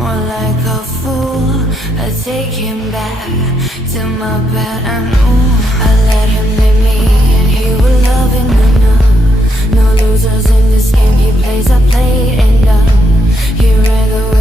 more like a fool. I take him back to my bed. I knew I let him lead me, and he will love it. No losers in this game he plays. I played and done. He ran away.